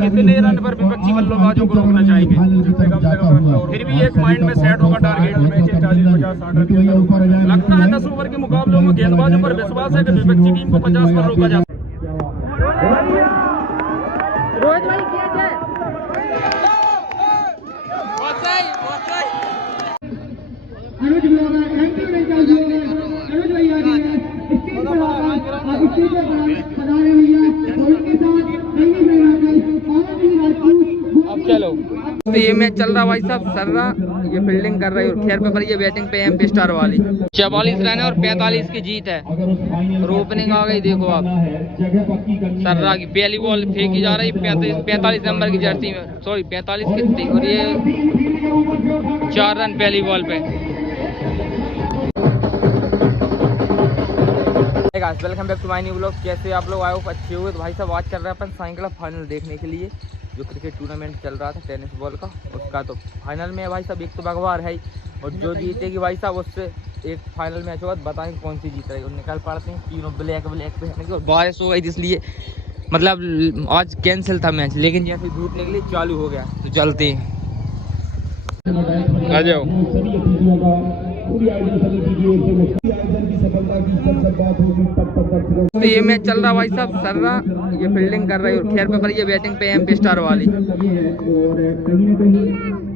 कितने रन पर विपक्षी बल्लेबाजों को रोकना चाहेंगे? फिर भी एक माइंड में सेट होगा टारगेट। लगता है 10 ओवर के मुकाबलों में गेंदबाजों पर विश्वास है कि विपक्षी टीम को 50 पर रोका जा। रोहित भाई अनुज ब्लॉगर थैंक यू अनुज भाई आ रही है स्टेज पर आप स्टेज पर बना रहे भैया और उनके साथ कई अब चलो तो ये मैच चल रहा भाई साहब। सर्रा ये फील्डिंग कर रही है और खैर पे पर ये बैटिंग पे एमपी स्टार वाली 44 रन है और 45 की जीत है और ओपनिंग आ गई। देखो आप सर्रा की पहली बॉल फेंकी जा रही 45 नंबर की जर्सी में, सॉरी 45 की थी और ये 4 रन पहली बॉल पे। Welcome back to my new blog. कैसे आप लोग आए हो? अच्छे हुए? तो भाई साहब आज चल रहा है अपन साइकिल फाइनल देखने के लिए, जो क्रिकेट टूर्नामेंट चल रहा था टेनिस बॉल का, उसका तो फाइनल में भाई साहब एक तो भगवार है और जो जीतेगी भाई साहब उससे एक फाइनल मैच होगा, बताएंगे कौन सी जीत रही है। निकाल पाते हैं तीनों ब्लैक पे और बारिश हो गई इसलिए मतलब आज कैंसिल था मैच, लेकिन जैसे धूप निकली चालू हो गया तो चलते हैं। आ जाओ। तो ये मैच चल रहा भाई साहब। सर्रा ये फील्डिंग कर रही है और खैर पे पर ये बैटिंग पे एमपी स्टार वाली। और कहीं ना कहीं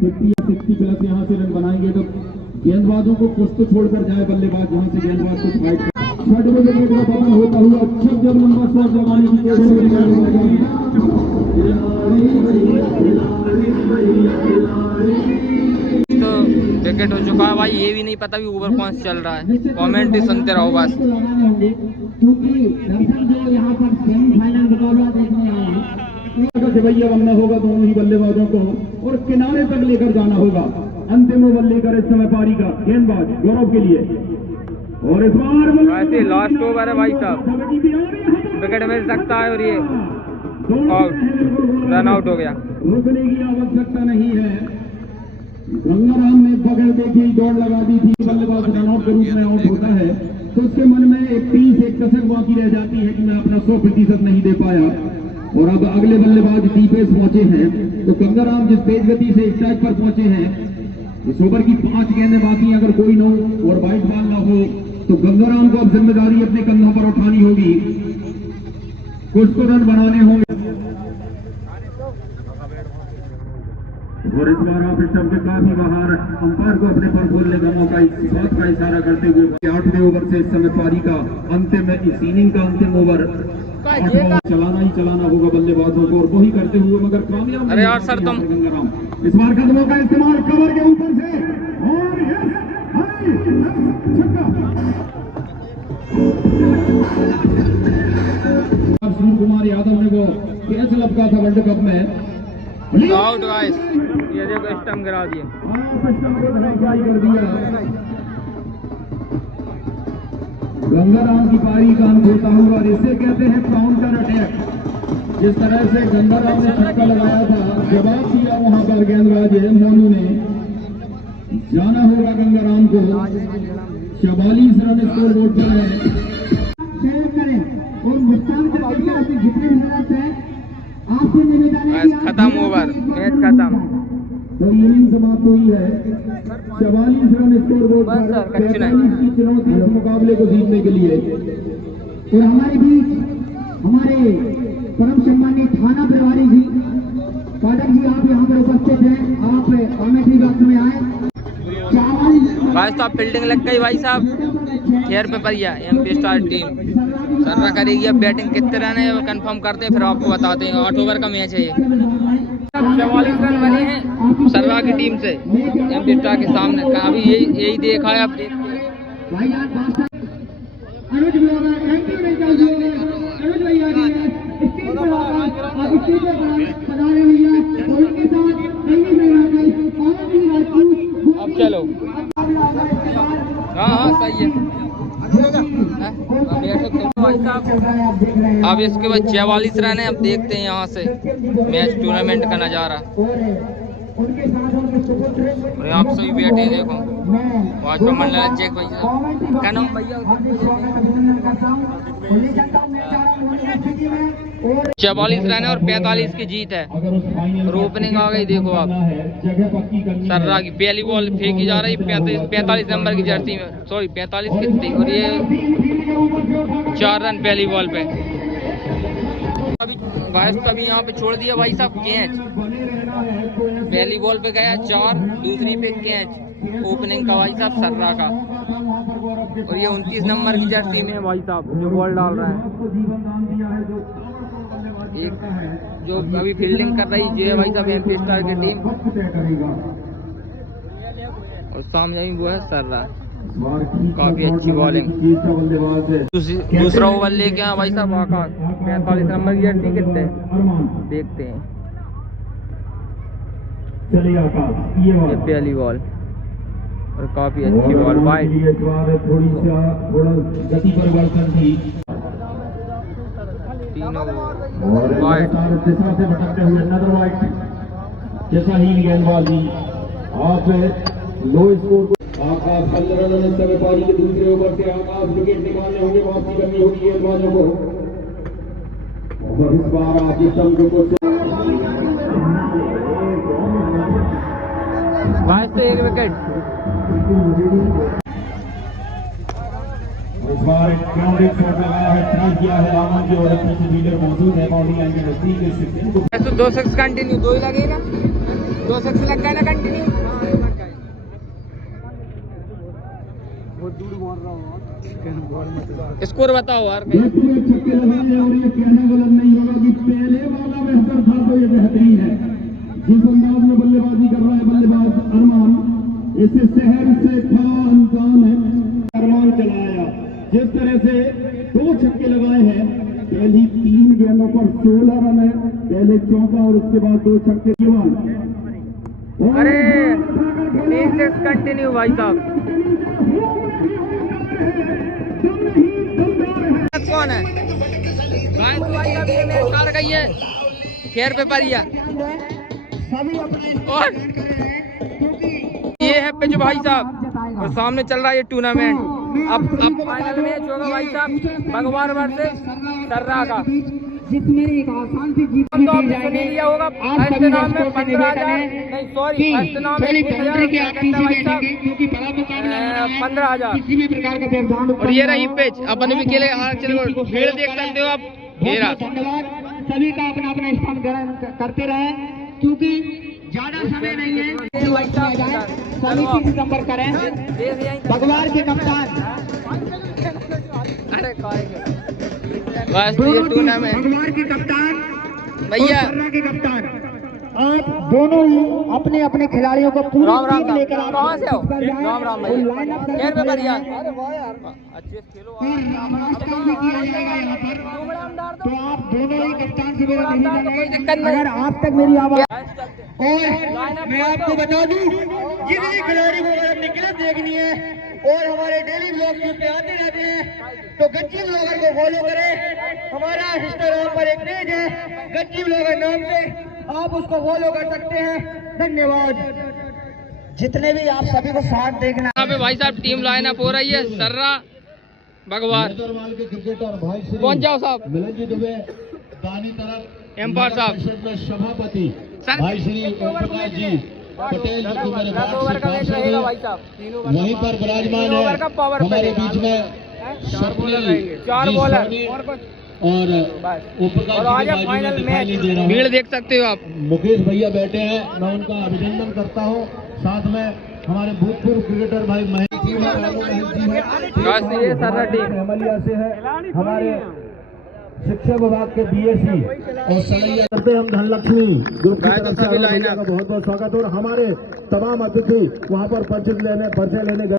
50-60 प्लस यहाँ से रन बनाएंगे तो गेंदबाजों को कुछ तो छोड़कर जाए बल्लेबाज, वहाँ से गेंदबाज को फाइट छठे विकेट का पतन होता हुआ अच्छा जब लंबा शॉट लगाने की कोशिश विकेट हो चुका है भाई। ये भी नहीं पता भी ओवर कौन चल रहा है, कमेंट ही सुनते रहो बस। भैया बनना होगा दोनों ही बल्लेबाजों को और किनारे तक लेकर जाना होगा। अंतिम ओवर लेकर इस समय पारी का गेंदबाज गौरव के लिए और इस बार वैसे लास्ट ओवर है भाई साहब, विकेट मिल सकता है और ये आउट, रन आउट हो गया। रुकने की आवश्यकता नहीं है। गंगाराम ने बगैर देखे दौड़ लगा दी थी, बल्लेबाज रन आउट के रूप में आउट होता है तो उसके मन में एक कसक बाकी रह जाती है कि मैं अपना 100% नहीं दे पाया। और अब अगले बल्लेबाज दीपेश पहुंचे हैं तो गंगाराम जिस तेज गति से स्ट्राइक पर पहुंचे हैं, इस ओवर की 5 गेंदें बाकी, अगर कोई न हो और वाइट बॉल न हो तो गंगाराम को अब जिम्मेदारी अपने कंधों पर उठानी होगी, कुछ तो रन बनाने होंगे। और इस बार ऑफ स्टंप के काफी बाहर अंपायर को अपने पर बोलने का मौका, शॉट का इशारा करते हुए 8वें ओवर से इस समय पारी का अंतिम है, इस इनिंग का अंतिम ओवर। चलाना ही चलाना होगा बल्लेबाजों को और वही करते हुए मगर कामयाब। अरे यार सर तुम गंगाराम इस बार कदमों का इस्तेमाल कवर के ऊपर से और सूर्य कुमार यादव ने वो कैच लपका था वर्ल्ड कप में। आउट गाइस, ये देखो स्टंप गिरा दिए। कर दिया। गंगाराम की पारी का अंत होता हुआ और इसे कहते हैं काउंटर अटैक। जिस तरह से गंगाराम ने छक्का लगाया था, जवाब दिया वहां पर गेंदबाज मोनू ने। जाना होगा गंगाराम को। 44 रन स्कोर बोर्ड पर है। और मुस्कान को जितने है आपसे निवेदन है खत्म ओवर, मैच खत्म। तो इनिंग समाप्त हुई है। 44 रन स्कोर बोर्ड पर 45 की चुनौती इस मुकाबले को जीतने के लिए। और हमारे बीच हमारे परम सम्मानित थाना प्रभारी जी पाठक जी, आप यहाँ पर उपस्थित हैं, आप कमेटी बॉक्स में आए। भाई साहब फील्डिंग लग गई भाई साहब, खैर पे परिया एमपी स्टार टीम सर्रा करेगी। अब बैटिंग कितने रन है वो कंफर्म करते हैं, फिर आपको बताते हैं। 8 ओवर का मैच है ये। 44 रन बने हैं सर्रा की टीम से एमपी स्टार के सामने। अभी यही देखा है। अब अनुज ब्लॉगर थैंक यू अनुज भाई आ रही है स्टेज पर आप स्टेज पर बना रहे भैया और उनके साथ अब चलो। हाँ सही है। अब इसके बाद 44 रन है। अब देखते हैं यहाँ से मैच टूर्नामेंट का नज़ारा। और यहाँ पे सभी बैठे देखो, आज पर मंडल चेक भैया क्या नाम भैया। और 44 रन है और 45 की जीत है। अगर उस फाइनल और ओपनिंग आ गई, देखो आप जगह पक्की करनी है। सर्रा की पहली बॉल फेंकी जा रही 45 नंबर की जर्सी में, सॉरी 45 की थी, और ये 4 रन पहली बॉल पे। अभी गाइस तभी यहाँ पे छोड़ दिया भाई साहब कैच, पहली बॉल पे गया 4, दूसरी पे कैच ओपनिंग का भाई साहब सर्रा का। और ये 29 नंबर की जर्सी में भाई साहब जो बॉल डाल रहा है, एक जो अभी फील्डिंग कर रही जो है भाई साहब एमपी स्टार की टीम, और सामने भी वो है सर्रा, काफी अच्छी बॉलिंग। दूसरा ओवर लेके आया भाई साहब आकाश, 45 नंबर की जर्सी कितने देखते हैं। चलिए आकाश, ये पहली बॉल और काफी अच्छी बॉल वाइड, थोड़ा गति परिवर्तन थी तीनों और वाइड। दिशा से भटकते हुए नजर वाइड, जैसा ही गेंदबाजी आप लो स्कोर को आकाश 15 रन इस समय पारी के दूसरे ओवर से आकाश विकेट निकालने होंगे, वापसी करनी होगी गेंदबाजों को। और इस बार आप इस तंत्र को से 1 विकेट। इस बार ग्राउंडेड शॉट लगाया है, ट्राई किया है रामन जी, और पीछे फील्डर मौजूद है बाउंड्री लाइन के नजदीक। ऐसे 2 6 कंटिन्यू, 2 ही लगेगा, 2 6 लग गए ना कंटिन्यू। स्कोर बताओ यार। छक्के लगाए और ये कहना गलत नहीं होगा कि पहले वाला बेहतर था तो ये बेहतरीन है। जिस अंदाज में बल्लेबाजी कर रहा है बल्लेबाज अरमान, इसे शहर से था अंजाम है। अरमान चलाया, जिस तरह से 2 छक्के लगाए हैं, पहली 3 गेंदों पर 16 रन है, पहले चौका और उसके बाद 2 छक्के के बाद। अरे 3 6 कंटिन्यू भाई साहब। कौन है भाई साहब, ये मैच हार गई है खेर पे परिया, और ये है पिच भाई साहब, और सामने चल रहा है ये टूर्नामेंट। अब फाइनल मैच होगा भाई साहब भगवान वर्सेस सर्रा का, जिसमें एक आसान सी जीत तो आपने सुन लिया होगा। फर्स्ट नाम में 15,000 नहीं सॉरी, फर्स्ट नाम में 20,000, क्योंकि बड़ा मुकाबला 15,000 किसी भी प्रकार का व्यवधान। और ये रही पिच, अपन भी खेले हार चलो भीड़ देख सकते हो आप। घेरा धन्यवाद सभी का अपना अपना स्थान ग्रहण करते रहे, क्योंकि ज्यादा समय नहीं है। सभी से संपर्क करें भगवान के कप्तान, अरे बस ये टूर्नामेंट भगवान के कप्तान भैया, के कप्तान, आप दोनों ही अपने अपने खिलाड़ियों को पूरी राम राम टीम लेकर कहाँ से हो? राम राम भैया, लाइनअप खेल पे बढ़िया, अच्छे से खेलो। भी किया जाएगा यहाँ पर, तो आप दोनों ही कप्तान से मेरा नहीं जाना। अगर आप तक मेरी आवाज, और मैं आपको बता दूं, जितने खिलाड़ी को अगर निकले देखनी है और हमारे डेली ब्लॉग पे आते रहते हैं, तो गच्ची ब्लॉगर को फॉलो करें। हमारा इंस्टाग्राम पर एक पेज है गच्ची ब्लॉगर नाम से, आप उसको फॉलो कर सकते हैं। धन्यवाद। जितने भी आप सभी को साथ देखना। यहाँ पे भाई साहब टीम लाइनअप हो रही है, सर्रा भगवान पहुंच जाओ साहब, दानी तरफ एम्पायर साहब, सभापति सर भाई श्री ओम प्रकाश जी पटेल जी को मेरे 10 ओवर का मैच रहेगा भाई साहब, वहीं पर विराजमान है हमारे बीच में 4 बॉलर और और आज फाइनल मैच, भीड़ देख सकते हो आप। मुकेश भैया बैठे हैं, मैं उनका अभिनंदन करता हूँ। साथ में हमारे भूतपूर्व क्रिकेटर भाई महेश जी ये सर्रा टीम अमलिया से है, हमारे शिक्षा विभाग के बीएससी और सलैया करते हम धनलक्ष्मी ग्रुप की तरफ से का बहुत बहुत स्वागत। और हमारे तमाम अतिथि वहाँ पर परिचय लेने गए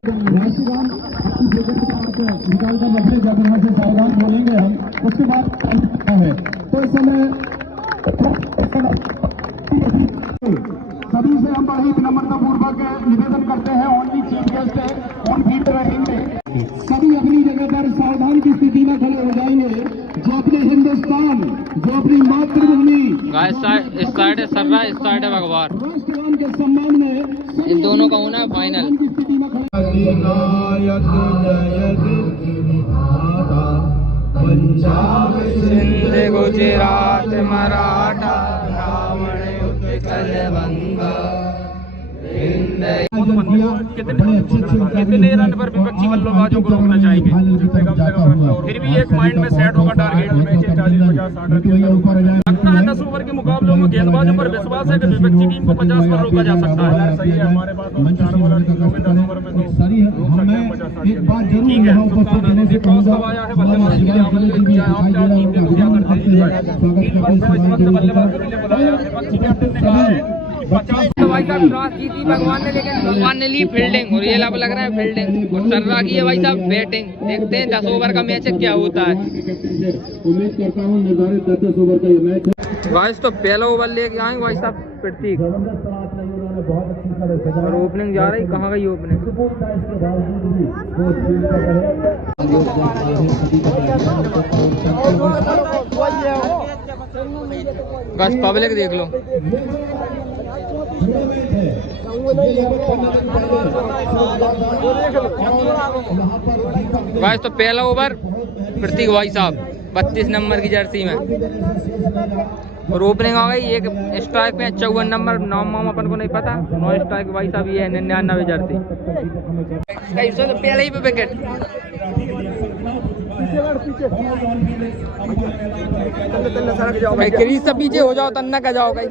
निकाल कर रखते, जब यहाँ से सावधान बोलेंगे हम, उसके बाद है तो इस समय सभी से हम बड़ी विनम्रता पूर्वक निवेदन करते हैं, ओनली चीफ गेस्ट है, ऑन फील्ड रहेंगे, सभी अपनी जगह पर सावधान की स्थिति में खड़े हो जाएंगे। जो अपने हिंदुस्तान, जो अपनी मातृभूमि, इस साइड है सर्रा, इस साइड है भगवान, राष्ट्रगान के सम्मान में इन दोनों का होना है फाइनल। की स्थिति में खड़े सिंध गुजरात मराठा रावण उत्कल बंगा कितने रन पर विपक्षी बल्लेबाजों को रोकना चाहेंगे? फिर भी एक माइंड में सेट होगा टारगेट। लगता है 10 ओवर के मुकाबलों में गेंदबाजों पर विश्वास है कि विपक्षी टीम को 50 पर रोका जा सकता है। सही है, हमारे पास 4 बॉलर 10 ओवर में तो एक बात जरूर ठीक है, टॉस कब आया है बल्लेबाज के लिए आमंत्रित किया है। आप क्या टीम के क्या करते हैं? टीम पर इस वक्त बल्लेबाज के लिए बुलाया है। विपक्षी कैप्टन ने कहा है तो भाई साहब ड्रॉ की थी भगवान ने, लेकिन भगवान ने ली फील्डिंग और ये लब लग रहा है फील्डिंग और सर्रा की है भाई साहब बैटिंग। देखते हैं 10 ओवर का मैच क्या होता है। उम्मीद करता हूँ निर्धारित 10 ओवर का ये मैच है। गाइस तो पहला ओवर लेके आएंगे भाई साहब प्रतीक और ओपनिंग जा रही। कहाँ गई ओपनिंग? गाइस पब्लिक देख लो। गाइस तो पहला ओवर प्रतीक भाई साहब 32 नंबर की जर्सी में और ओपनिंग आ गई। एक स्ट्राइक में 54 नंबर, नाम अपन को नहीं पता। 9 स्ट्राइक भाई साहब ये है 99 जर्सी। तो पहले ही पे विकेट। क्रीज से पीछे हो जाओ तन्ना का जाओ गई।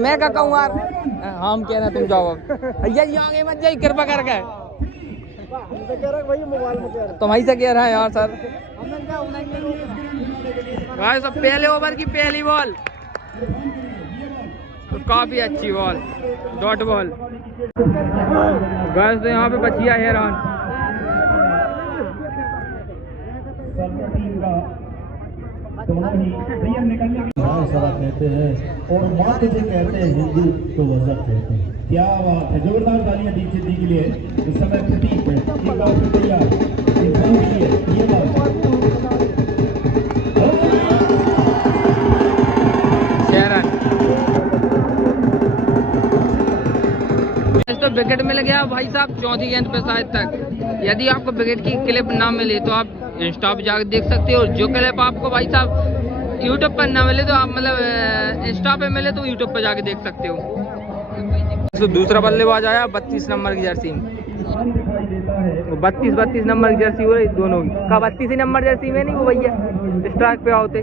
मैं क्या कहूँ यार, हम कह रहे तुम जाओ अब भैया जी आगे मत जाइए कृपा करके। तुम ही से कह रहा है यार सर। भाई सब पहले ओवर की पहली बॉल तो काफी अच्छी बॉल, डॉट बॉल। गैस तो यहाँ पे बचिया हैरान। कहते हैं और माँ तुझे कहते हैं हिंदू तो वजह कहते हैं। क्या बात है, जोरदार तालियां दी सिद्धि के लिए। इस समय प्रतीक है, एक बार फिर तैयार ये बात तो विकेट मिल गया भाई साहब चौथी गेंद पे शायद तक। यदि आपको विकेट की क्लिप ना मिले तो आप इंस्टा पे जाकर देख सकते हो। जो क्लिप आपको भाई साहब यूट्यूब पर ना मिले तो आप मतलब इंस्टा पे मिले तो यूट्यूब पर जाके देख सकते हो। तो दूसरा बल्लेबाज आया 32 नंबर की जर्सी में। 32 नंबर की जर्सी हो रही दोनों की। का 32 नंबर जर्सी में नहीं वो भैया स्ट्राइक पे आओते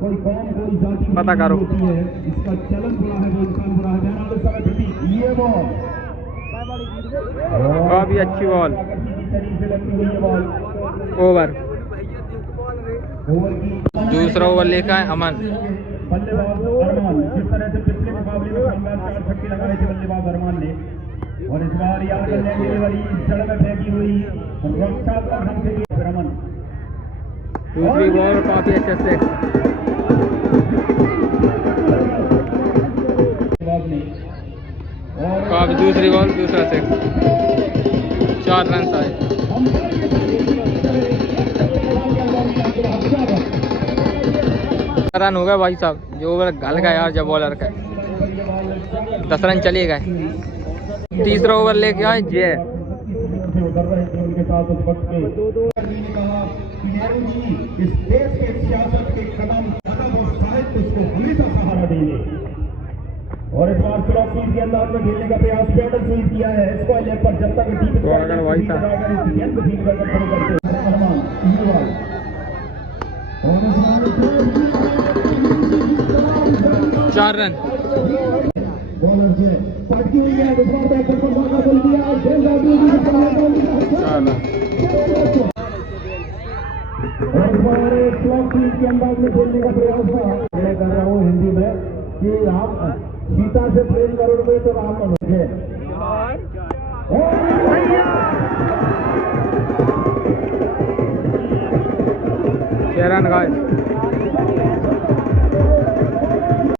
पता करो। इसका चलन बुरा है, जो इंसान बुरा है। ये बॉल काफी अच्छी बॉल। ओवर दूसरा ओवर लेकर है अमन। बल्लेबाज अरमान, जिस तरह से पिछले मुकाबले में शानदार 4 छक्के लगाए थे बल्लेबाज अरमान ने, और इस बार याद करने डिलीवरी सड़क में फेंकी हुई रक्षात्मक ढंग से अमन। दूसरी बॉल काफी अच्छे से काफी दूसरी बॉल दूसरा से 4 रन आए। रन हो गया भाई साहब। जो ओवर गल गया यार जब बॉलर का 10 रन चले गए। तीसरा ओवर लेके आए जय। इस देश के सियासत के कदम और साहित्य उसको हमेशा सहारा देंगे। और इस बार स्लॉट फील्ड के अंदाज में खेलने का प्रयास पैडल स्वीप किया है। इसको लेग पर जब तक टीम चार रन। बॉलर से पटकी हुई है। इस बार बैटर को मौका मिल दिया। और इस बार स्लॉट फील्ड के अंदाज में खेलने का प्रयास था। मैं कर रहा हूँ हिंदी में कि आप सीता से प्रेम करोगे तो राम बनोगे। 6 रन गाइस।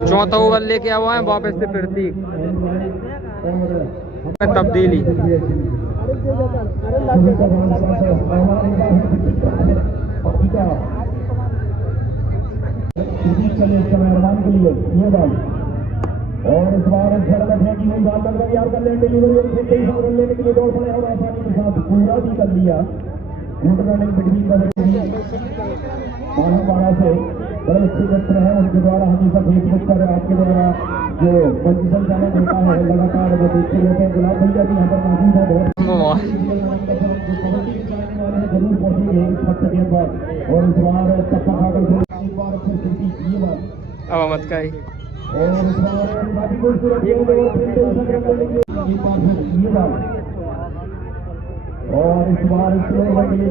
चौथा ओवर लेके आया है वापस से प्रतीक। तब्दीली चले इस समय अरमान के लिए ये बॉल, और इस बार फेंकी हुई बॉल लगभग यार कर लेने डिलीवरी लेने के लिए दौड़ पड़े और आसानी के साथ पूरा भी कर लिया। गुड रनिंग बिटवीन द बारह से बड़े अच्छे मित्र हैं, उनके द्वारा हमेशा फेसबुक पर आपके द्वारा जो पोजीशन चैनल होता है लगातार वो देखते रहते हैं। गुलाब भैया भी यहाँ पर मौजूद है, बहुत जरूर पहुंचेंगे इस वक्त के बाद। और इस बार चप्पा खाकर एक बार फिर खिड़की ये बात अब मत का ही और इस बार काफी खूबसूरत ये बार फिर एक बार फिर ये बात। और इस बार स्कोर के लिए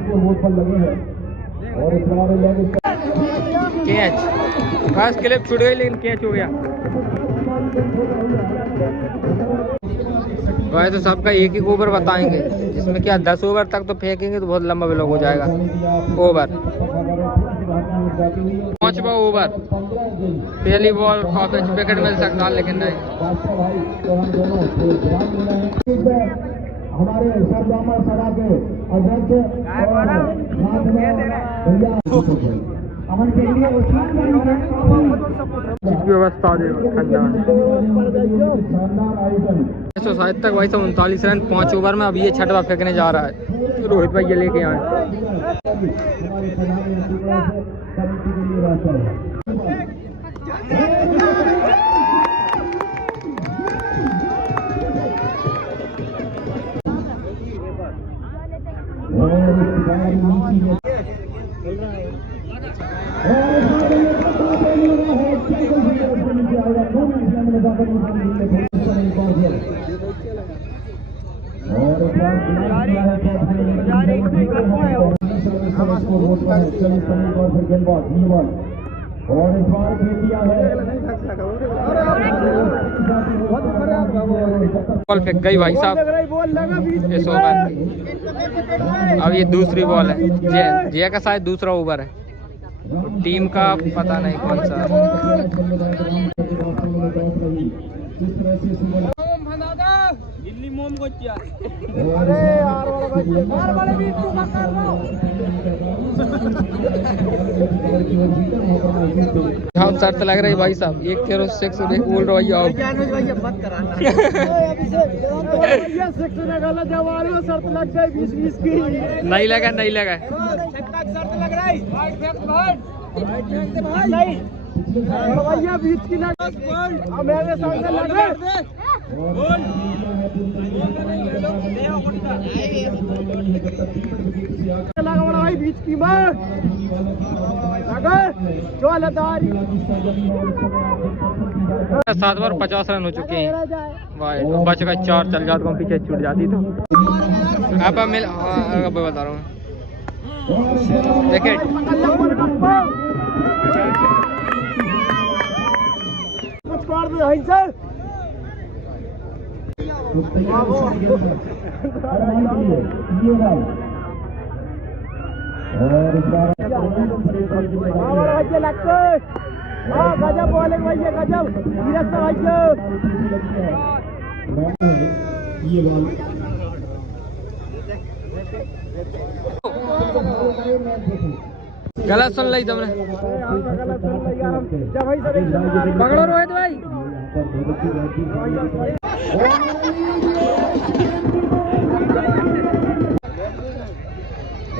स्कोर बोर्ड पर लगे हैं। और इस बार कैच बस क्लिप छूट गई लेकिन कैच हो गया। वैसे तो सबका एक ही ओवर बताएंगे, इसमें क्या 10 ओवर तक तो फेंकेंगे तो बहुत लंबा ब्लॉग हो जाएगा। ओवर 5वां ओवर, पहली बॉल काफी विकेट मिल सकता है लेकिन नहीं। हमारे सरदामा सभा के अध्यक्ष और साथ में भैया अमन के लिए व्यवस्था ठंडा शायद तक वैसे 39 रन 5 ओवर में। अब ये 6वां फेंकने जा रहा है, रोहित भाई ये लेके आए। और इस बार खेल दिया है बॉल फेंक गई भाई साहब इस ओवर। अब ये दूसरी बॉल है, जय का शायद दूसरा ओवर है, टीम का पता नहीं कौन सा। हम शर्त लग रही भाई साहब, एक तेरो 6 बोल रहा भैया नहीं लगा नहीं लगा भैया बीच की मेरे सामने लगे भाई बीच की मार 7 बार 50 रन हो चुके हैं भाई। बच का 4 चल जाता हूँ, पीछे छूट जाती तो अब मिल बता रहा हूँ विकेट। गजब बॉलिंग भैया गजब ये बॉल गलत सुन ली तुमने, पकड़ो रोहित भाई।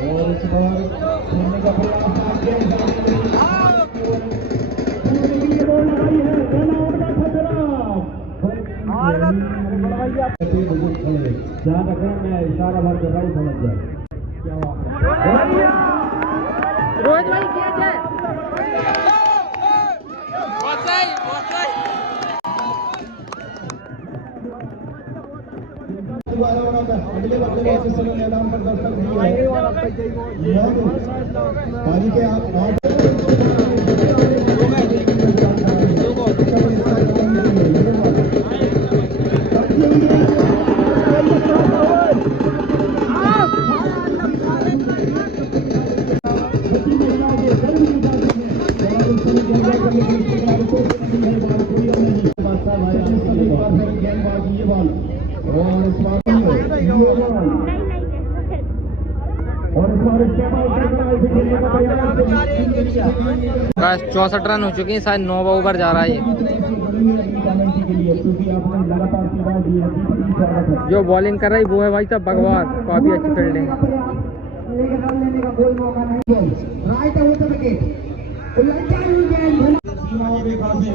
और इस बार खेलने का प्रयास ध्यान रखें, मैं इशारा बार कर रहा हूँ, समझ जाए क्या हुआ। रोहित भाई कैच है, बहुत सही बहुत सही। अगले बल्लेबाज के समय मैदान पर दस्तक दी है पारी के आप बस 64 रन हो चुके हैं, शायद 9वां ओवर जा रहा है ये। रही है अगली पेनल्टी के लिए, क्योंकि आपने लगातार सेवाएं दी है। स्वागत है। जो बॉलिंग कर रही वो है भाई साहब बगवार, काफी अच्छी फील्डिंग। लेकिन रन लेने का कोई मौका नहीं है। राइट आउट विकेट, सीमाओं के पास है,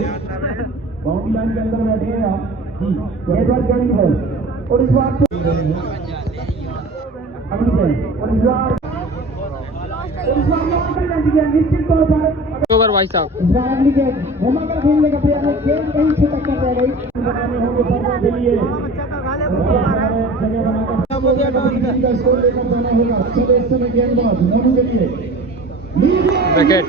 बाउंड्री लाइन के अंदर बैठे हैं आप जी। ये बार गली बॉल और इस बार अगली बॉल और इस बार निश्चित तौर पर ओवर भाई साहब। इस बार अगली गेम घुमा कर खेलने का प्रयास, गेम कहीं से टक्कर रह गई बनाने होंगे पढ़ने के लिए, का स्कोर लेकर जाना होगा। सब इस समय गेंदबाज मोनू के लिए विकेट।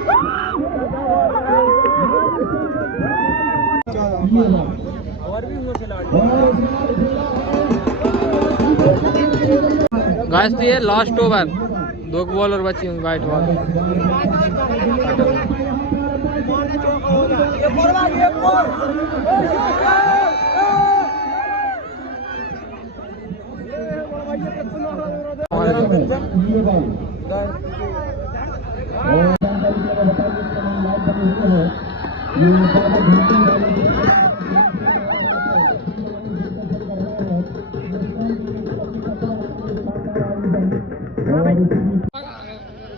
गाइस तो ये लास्ट ओवर, 2 बॉल और बची हुई वाइट बॉल।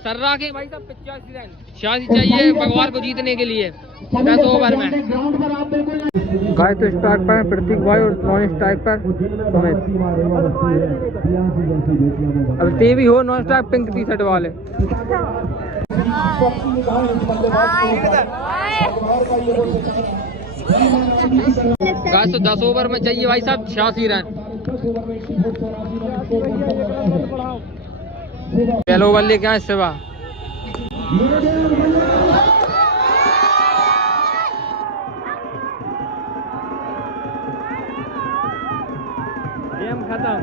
सर्रा के भाई साहब 85 रन 86 चाहिए भगवान को जीतने के लिए 10 ओवर में। गाय तो स्ट्राइक पर प्रतीक भाई और नॉन स्ट्राइक पर सुमित। अब ते भी हो non strike pink T shirt वाले। गाय तो 10 ओवर में चाहिए भाई साहब 86 रन। पहला ओवर लेके आए शिवा। गेम खत्म।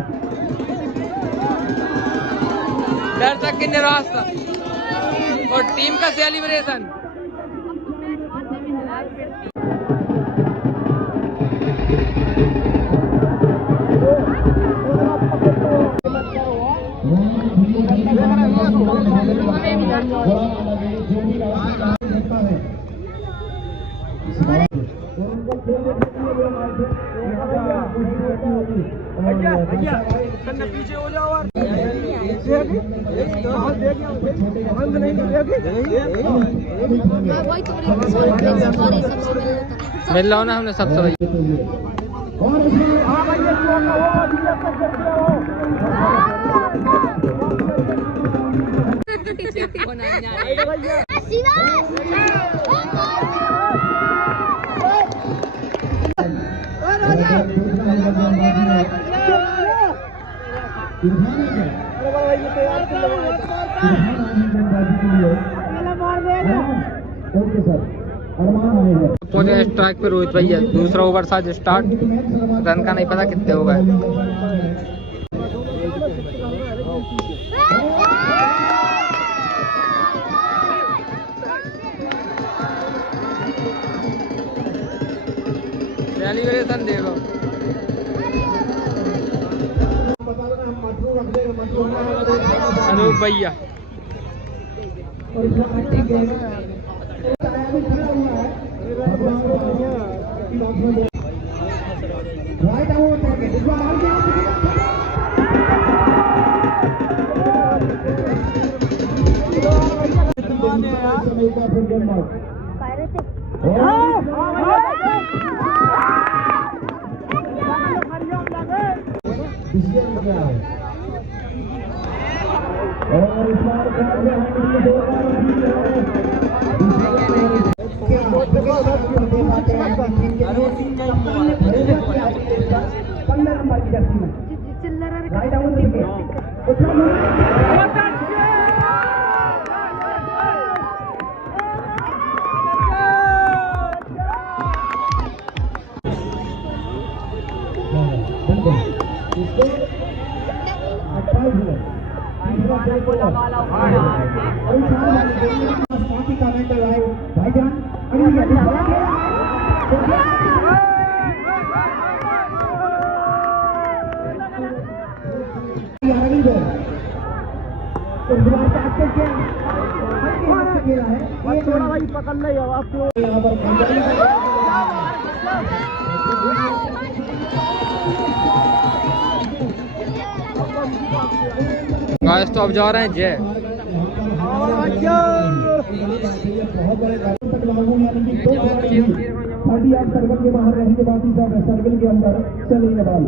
दर्शक की निराशा और टीम का सेलिब्रेशन। पीछे हो जाओ और मिल रहा हो ना हमने सबसे भाई। पहुंचे स्ट्राइक पे रोहित भैया। दूसरा ओवर था स्टार्ट, रन का नहीं पता कितने हो गए। सेलिब्रेशन देखो। अनूप भैया पकड़ ले गाइस तो अब जा रहे हैं जय। साड़ी आप सर्कल के बाहर रहेंगे, बाकी सब सर्कल के अंदर चलेंगे बॉल।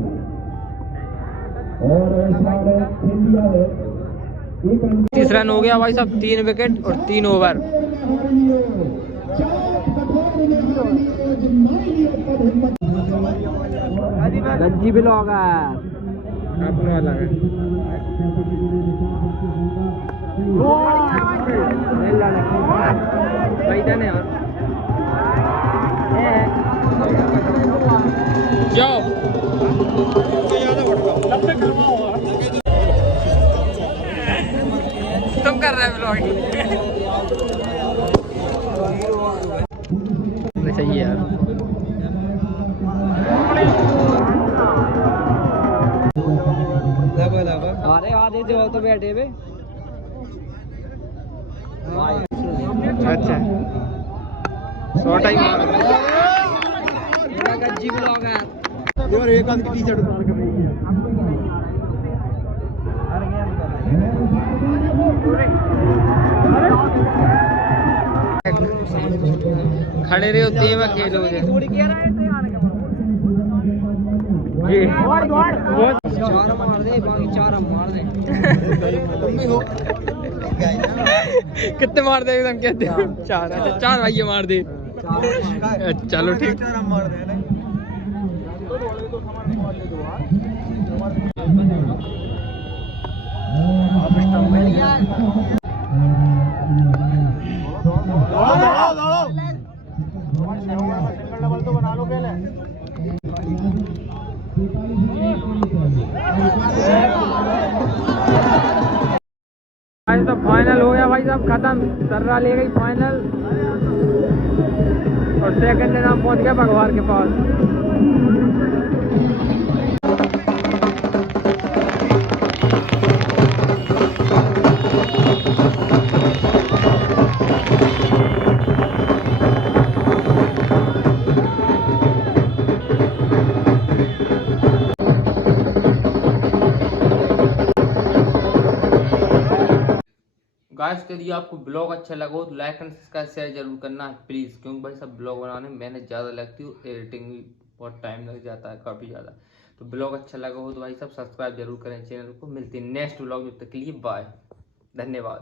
और इस बार इंडिया है एक रन, 30 रन हो गया भाई साहब, 3 विकेट और 3 ओवर। गज्जी भी लोग जाओ। तुम कर रहे ब्लॉग चाहिए यार। अरे आधे जो तो बैठे हुए। अच्छा शॉर्ट टाइम गज्जी ब्लॉग है यार। एक आदमी टी शर्ट उतार कर रही है। खड़े रहे होते हैं खेलो जी। चार मार दे, बाकी 4 हम मार दे। कितने मार दे एकदम कहते हो? 4। अच्छा 4 भाई मार दे। चलो ठीक। आज तो फाइनल हो गया भाई साहब, खत्म। सर्रा ले गई फाइनल और सेकंड नाम पहुंच गया भगवान के पास। गाइस यदि आपको ब्लॉग अच्छा लगा हो तो लाइक एंड सब्सक्राइब शेयर जरूर करना है प्लीज़, क्योंकि भाई सब ब्लॉग बनाने में मेहनत ज़्यादा लगती है, एडिटिंग भी बहुत टाइम लग जाता है काफ़ी ज़्यादा। तो ब्लॉग अच्छा लगा हो तो भाई सब सब्सक्राइब जरूर करें चैनल को। मिलते हैं नेक्स्ट ब्लॉग, जब तक के लिए बाय, धन्यवाद।